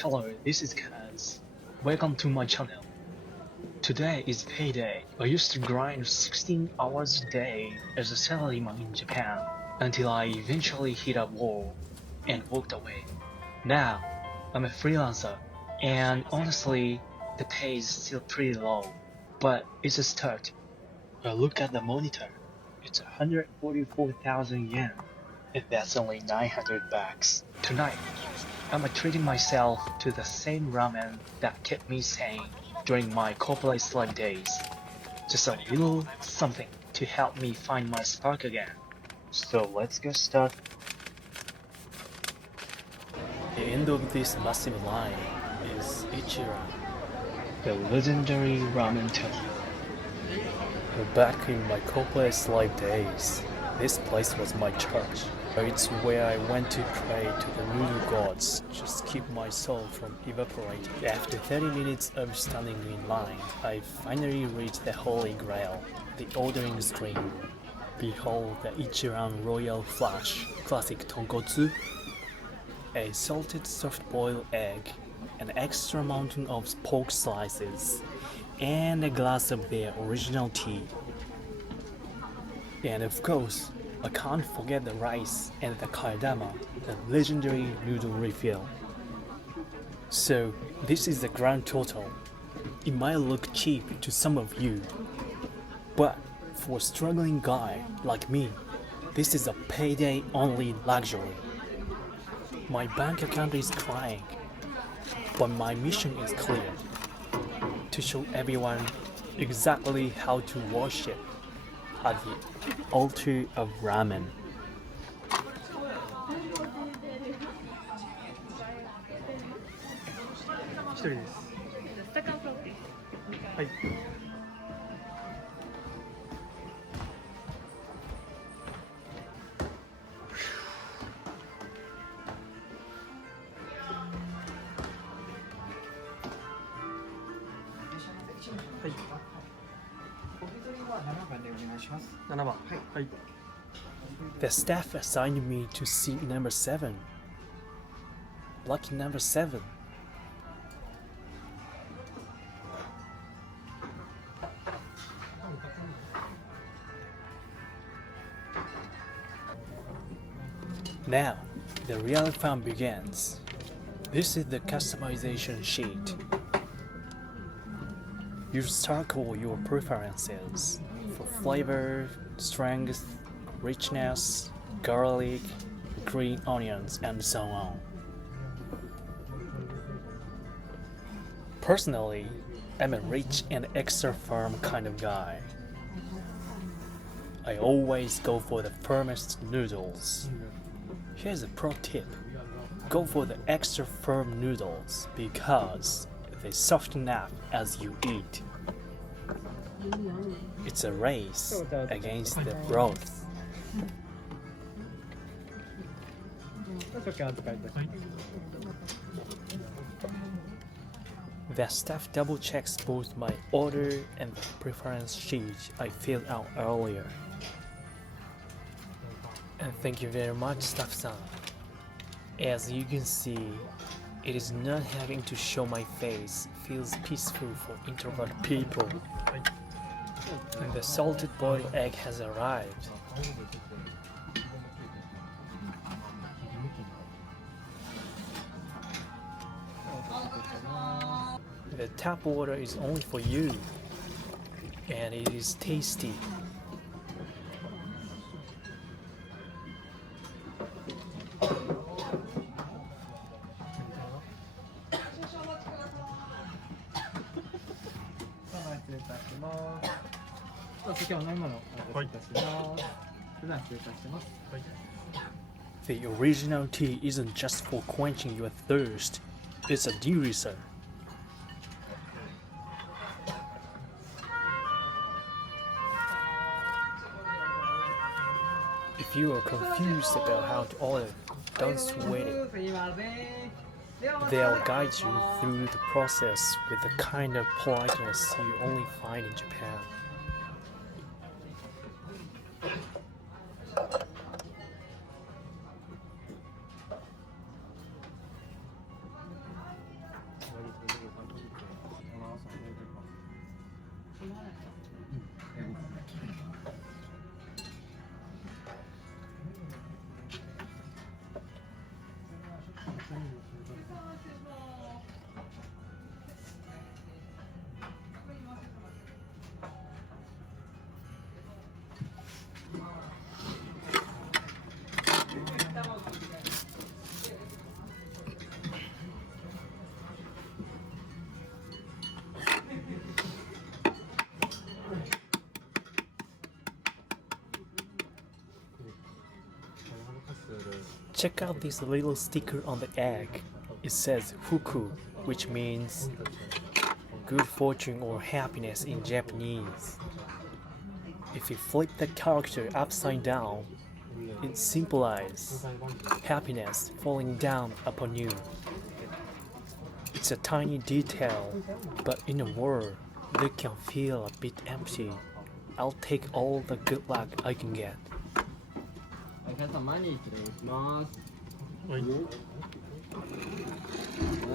Hello, this is Kaz. Welcome to my channel. Today is payday. I used to grind 16 hours a day as a salaryman in Japan until I eventually hit a wall and walked away. Now, I'm a freelancer and honestly, the pay is still pretty low, but it's a start. I look at the monitor. It's 144,000 yen, and that's only 900 bucks. Tonight, I'm treating myself to the same ramen that kept me sane during my corporate slave days. Just a little something to help me find my spark again. So let's get started. The end of this massive line is Ichiran. The legendary ramen temple. Back in my corporate slave days, this place was my church. It's where I went to pray to the noodle gods, just keep my soul from evaporating. After 30 minutes of standing in line, I finally reached the holy grail, the ordering screen. Behold the Ichiran Royal Flush, classic tonkotsu, a salted soft-boiled egg, an extra mountain of pork slices, and a glass of their original tea. And of course, I can't forget the rice and the kaidama, the legendary noodle refill. So, this is the grand total. It might look cheap to some of you, but for a struggling guy like me, this is a payday-only luxury. My bank account is crying, but my mission is clear: to show everyone exactly how to worship at the altar of ramen. 一人です。はい。はい。7番。はい。The staff assigned me to seat number 7. Lucky number 7. Now, the real fun begins. This is the customization sheet. You circle your preferences for flavor, strength, richness, garlic, green onions, and so on. Personally, I'm a rich and extra firm kind of guy. I always go for the firmest noodles. Here's a pro tip. Go for the extra firm noodles because they soften up as you eat. It's a race against the broth. The staff double checks both my order and the preference sheet I filled out earlier. And thank you very much, staff-san. As you can see, it is not having to show my face feels peaceful for introvert people. And the salted boiled egg has arrived. The tap water is only for you, and it is tasty. The original tea isn't just for quenching your thirst, it's a deucer. If you are confused about how to order, don't sweat it. They'll guide you through the process with the kind of politeness you only find in Japan. Check out this little sticker on the egg. It says Fuku, which means good fortune or happiness in Japanese. If you flip the character upside down, it symbolizes happiness falling down upon you. It's a tiny detail, but in a world that can feel a bit empty, I'll take all the good luck I can get. 皆さん前に失礼します。はい。前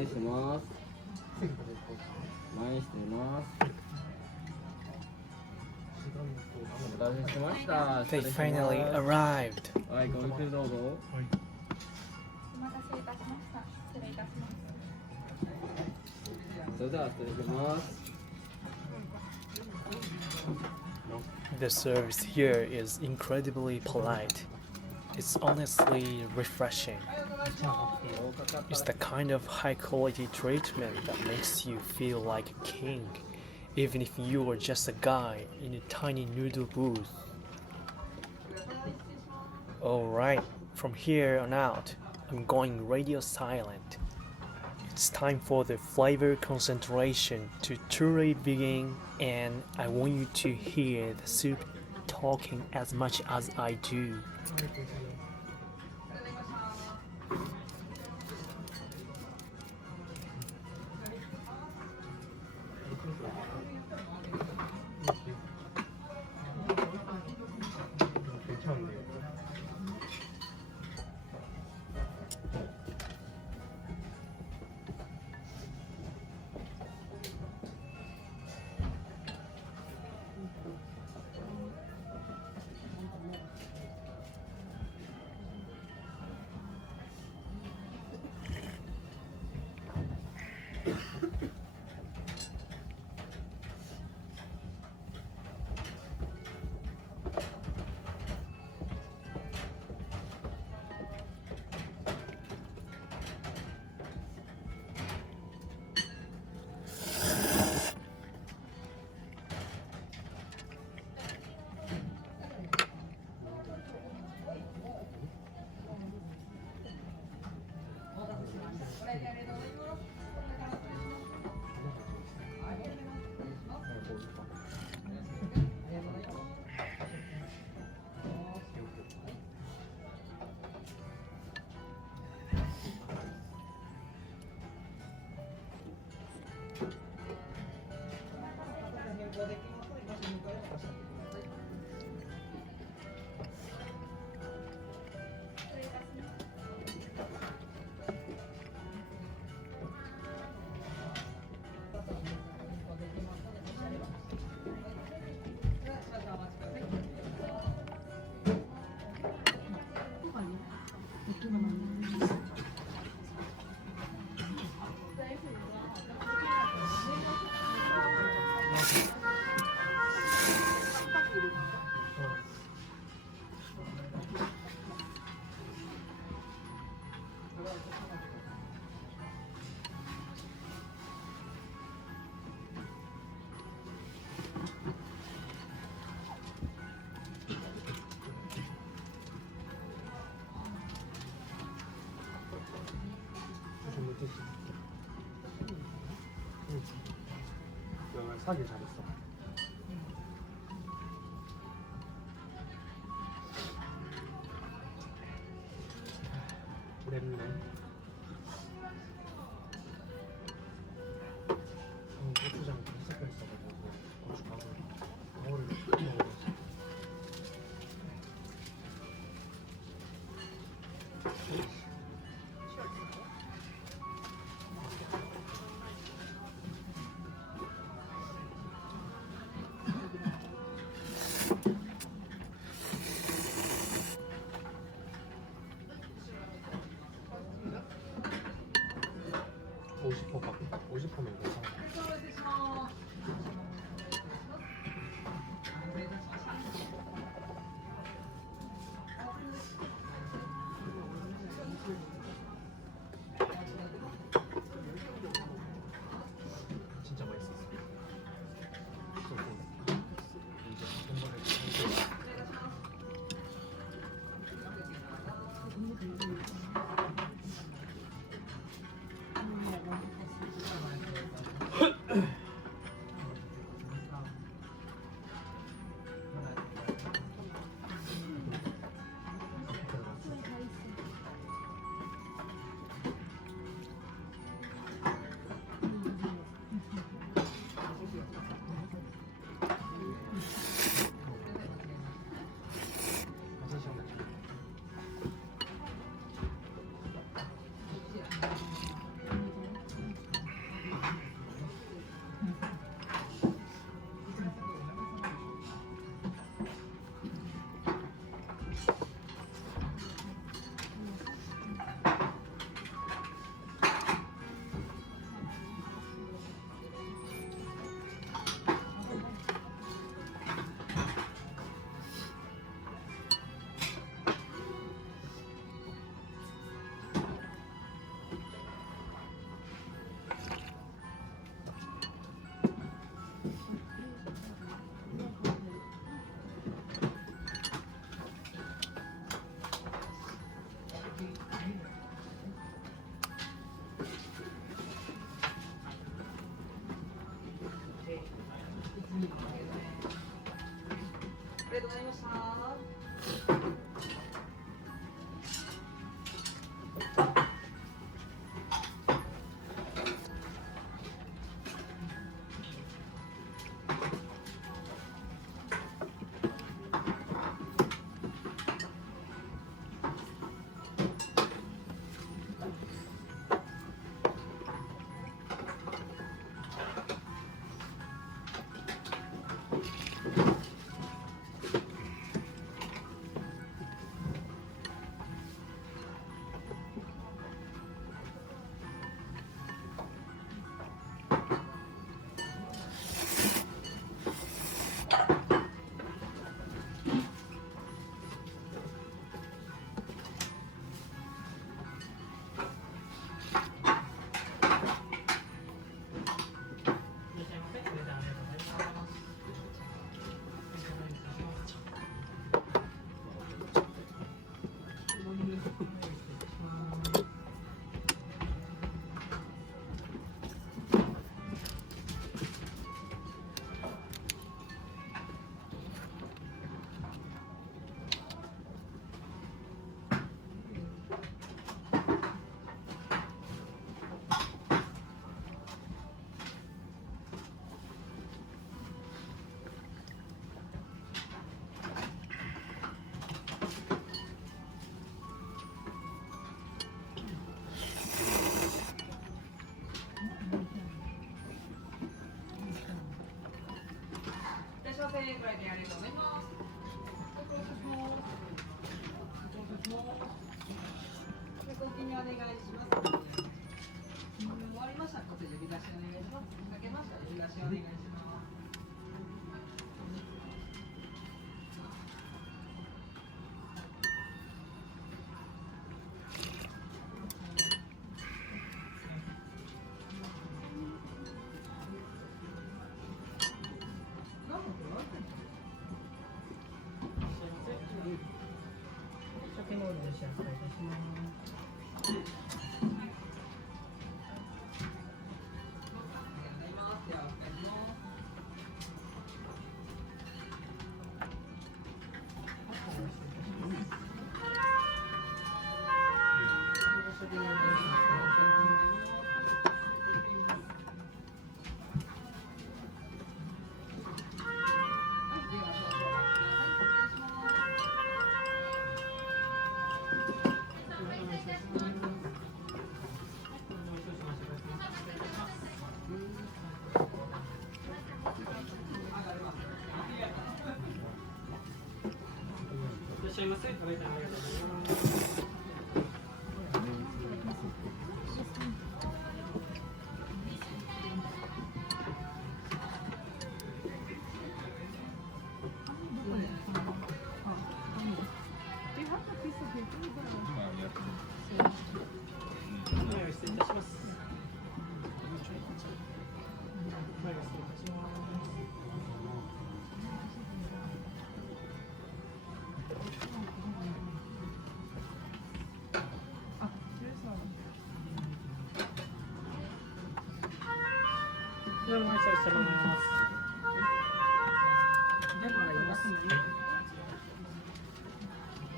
にしてます。前にしてます。お待たせしました。 They finally arrived. はい、ごゆっくりどうぞ。お待たせいたしました。失礼いたします。それでは失礼します。 The service here is incredibly polite. It's honestly refreshing. It's the kind of high quality treatment that makes you feel like a king, even if you are just a guy in a tiny noodle booth. Alright, from here on out, I'm going radio silent. It's time for the flavor concentration to truly begin, and I want you to hear the soup talking as much as I do. 사길 잘했어. 맵네. 고추장 섞여 있어가지고 고춧가루 거울을 먹어야지. ませ。ご来店ありがとうございます。ご記入お願いします。終わりましたら、こちら呼び出しお願いします。かけましたら呼び出しお願いします。鮭のお召し扱いいたします。いらっしゃいませ。ご来店ありがとうございます。はい、失礼いたします。はい、失礼いたします。どうも、失礼します。で、もらいます。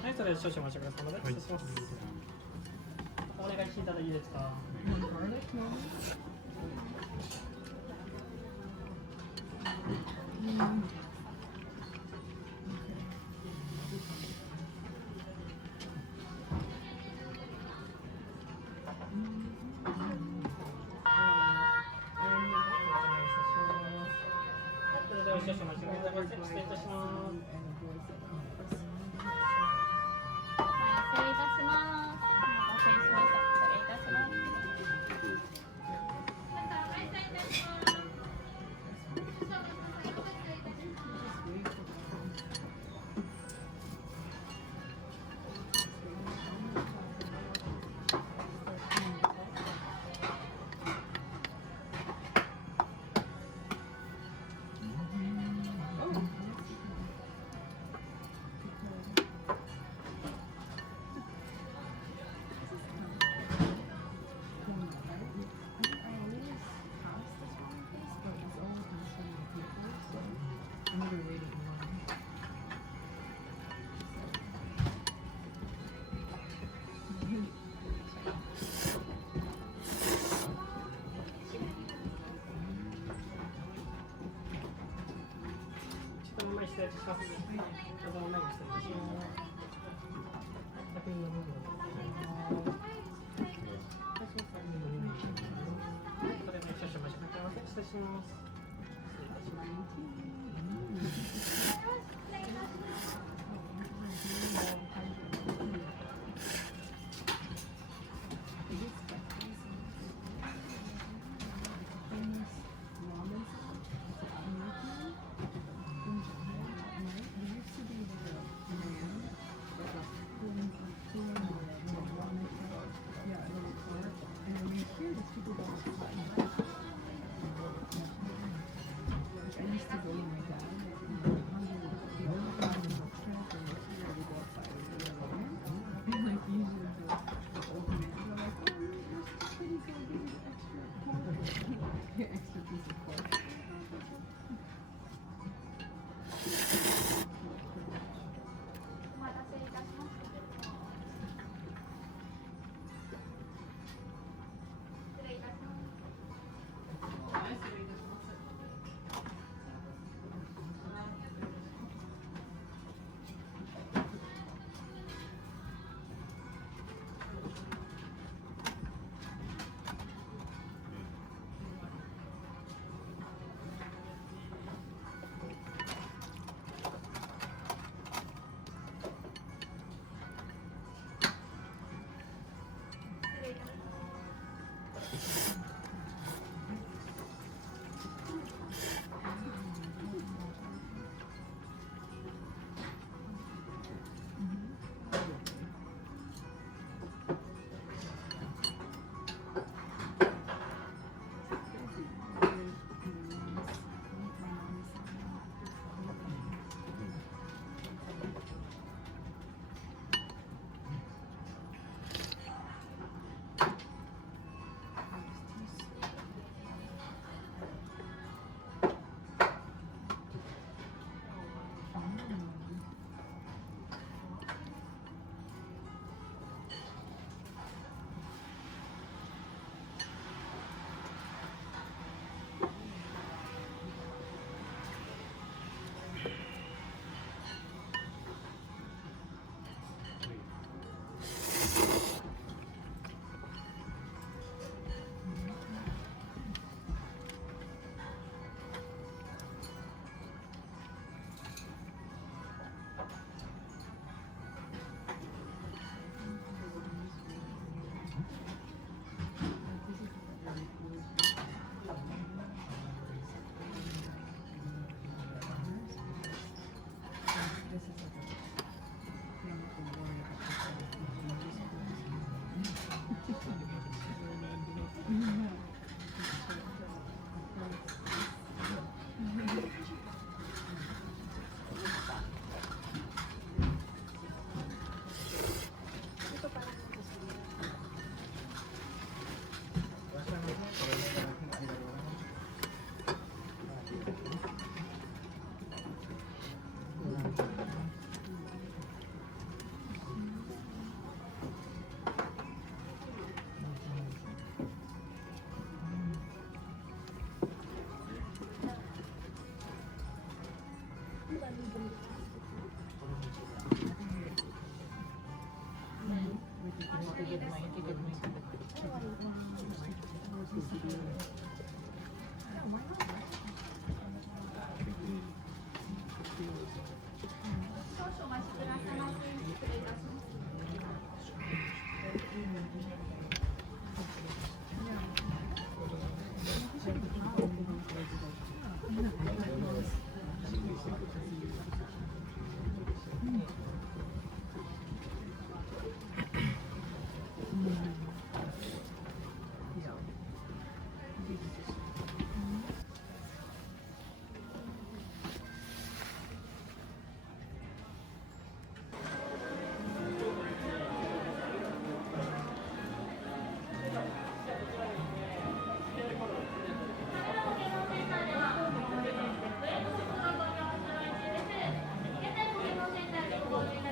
はい、それで少々お待ちくださいませ。失礼します。お願いしていただいていいですか。それでは少々お待ちくださいませ。失礼いたします。失礼いたします。お待たせしました。失礼いたします。ちょっとお前失礼いたします。どうぞお前失礼いたします。確認の部分をお願いします。それでは少々お待ちくださいませ。失礼します。失礼いたします。お待たせいたしました。失礼いたします。はい、失礼いたします。少々お待ちくださいませ。失礼いたします。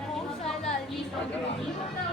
もうそれではリースを